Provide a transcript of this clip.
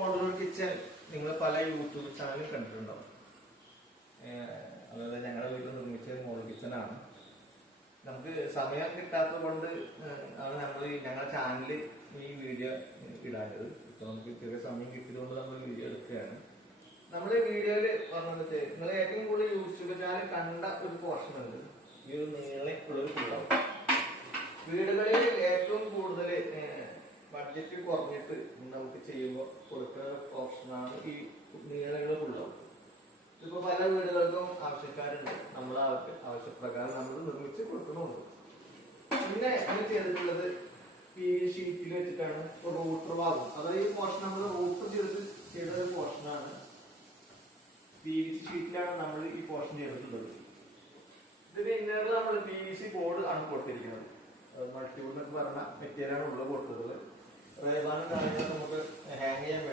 Modular kitchen നിങ്ങൾ പല YouTube ചാനലും കണ്ടിട്ടുണ്ടാവും. അതുപോലെ ഞങ്ങളുടെ വീട്ടിൽ നിർമ്മിച്ച മോഡൽ കിച്ചൺ ആണ്. നമുക്ക് സമയം കിട്ടാത്തത് കൊണ്ട് ആണ് നമ്മൾ ഞങ്ങളുടെ ചാനലിൽ ഈ വീഡിയോ ഇടാനത്. ഇപ്പൊ നമുക്ക് ചെറിയ സമയം കിട്ടിയതുകൊണ്ട് നമ്മൾ വീഡിയോ എടുക്കുകയാണ്. നമ്മുടെ വീഡിയോയിൽ പറഞ്ഞത് നിങ്ങൾ ഏറ്റവും കൂടുതൽ യൂട്യൂബ് ചാനൽ കണ്ട ഒരു പോർഷൻ ഉണ്ട്. ഈ ഒരു നീളമുള്ളൊരു പിള്ളാവും വീടുകളിൽ ഏറ്റവും കൂടുതൽ ബഡ്ജറ്റ് കുറഞ്ഞിട്ട് നമുക്ക് ചെയ്യുമ്പോൾ കൊടുക്കുന്ന ഓപ്ഷനാണ് ഈ നീളങ്ങൾ പിള്ളാവും. ഇപ്പൊ പല വീടുകൾക്കും ആവശ്യക്കാരുണ്ട്. നമ്മൾ ആവശ്യപ്രകാരം നമ്മൾ നിർമ്മിച്ച് കൊടുക്കുന്നുണ്ട്. പിന്നെ നമ്മൾ ചെയ്തിട്ടുള്ളത് ഷീറ്റിൽ വെച്ചിട്ടാണ് റൂട്ടർ ഭാഗം. അതായത് ഈ പോർഷൻ നമ്മൾ റൂട്ടർ ചെയ്ത ഒരു പോർഷനാണ്. PVC ഷീറ്റിലാണ് നമ്മൾ ഈ പോർഷൻ ചെയ്തിട്ടുള്ളത്. ഇതിന് ഇന്നറിൽ നമ്മൾ PVC ബോർഡ് ആണ് കൊടുത്തിരിക്കുന്നത്. മൾട്ടിവുഡ് എന്നൊക്കെ പറഞ്ഞ മെറ്റീരിയലാണ് ഉള്ള കൊടുത്തത്. ഏതാനും കാര്യങ്ങൾ നമുക്ക് ഹാങ് ചെയ്യാൻ